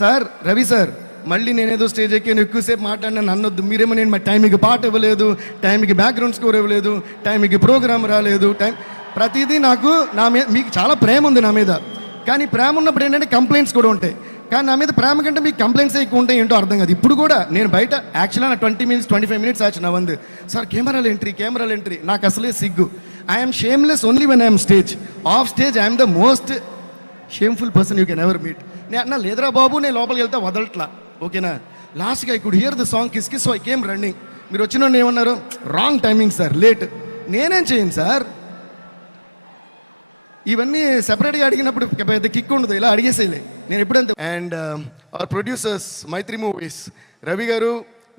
Sir Ravi sir మళ్ళీ నేనేదో stage ఎక్కాను ఎక్కువసేపు మాట్లాడినా నన్నొద్దు, మీరేమో నేను మా టైంకి పాట ఇవ్వలేదు, టైంకి బ్యాక్గ్రౌండ్ స్కోర్ ఇవ్వలేదు, టైంకి ప్రోగ్రామ్ రాలేదు, ప్రతిదీ నాకు నా మీద మీకు చాలా ప్రేమ ఉంది నా మీద. కానీ ప్రేమ ఉన్నప్పుడు ఏంటంటే కంప్లైంట్స్ కూడా ఉంటాయి. కానీ నా మీద ప్రేమ కంటే మీకు కంప్లైంట్స్ ఎక్కువ ఉంటాయి ఏంటో అర్థం కాదు. ఇప్పుడు కూడా నేను బయట యాక్చువల్గా నా 20 minutes 25 minutes ఆచి నా వందు సార్ కెమెరాలు ఎంట్రీ నాకు అసలే సిగ్గు. I'm shameless only when I'm stage. Of stage I'm the most shameful person you can ever meet. నేను అన్నా లేదురా బాబు, నేను లోపలికి వెళ్తే వదలట్లా, ఓకేనా. లాస్ట్గా I could hear the song kiss kiss, so I came running. మీరు వచ్చిన ఏమన్నారు, రాంగ్ టైమింగ్ సార్, లేట్. నేనేం చేయను సార్, ఇవన్నీ సెపరేట్గా అడిగినప్పుడు పెద్ద కిక్ ఉండదు, ఇలా అడిగేసేలే నేను ఎప్పుడంతే. And our producers Mythri Movies, Ravi గారు,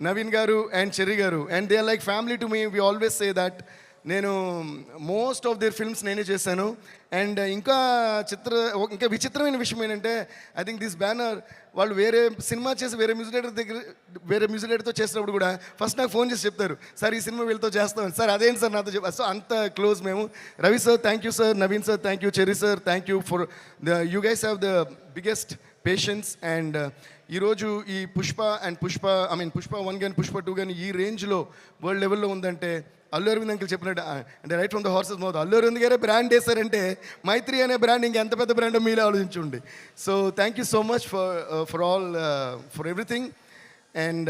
నవీన్ గారు అండ్ చెర్రీ గారు, and they are like family to me. We always say that. నేను మోస్ట్ ఆఫ్ దేర్ ఫిల్మ్స్ నేనే చేశాను. అండ్ ఇంకా విచిత్రమైన విషయం ఏంటంటే, ఐ థింక్ దిస్ బ్యానర్ వాళ్ళు వేరే సినిమా చేసి వేరే మ్యూజిక్ డైరెక్టర్తో చేసినప్పుడు కూడా ఫస్ట్ నాకు ఫోన్ చేసి చెప్తారు, సార్ ఈ సినిమా వీళ్ళతో చేస్తామని. సార్ అదేంటి సార్ నాతో చెప్పారు. సో అంత క్లోజ్ మేము. Ravi sir thank you sir, Naveen sir thank you, cherry sir thank you for you guys have the biggest patience. And ఈరోజు ఈ పుష్ప 1 కానీ పుష్ప 2 కానీ ఈ రేంజ్లో వరల్డ్ లెవెల్లో ఉందంటే అల్లు అరవింద్ అంకుల్ చెప్పినట్టు, అంటే right from the horse's mouth, Allu Aravind గారే బ్రాండ్ వేశారంటే మైత్రి అనే బ్రాండ్ ఇంకెంత పెద్ద బ్రాండ్ మీరే ఆలోచించుండి. So thank you so much for all for everything. And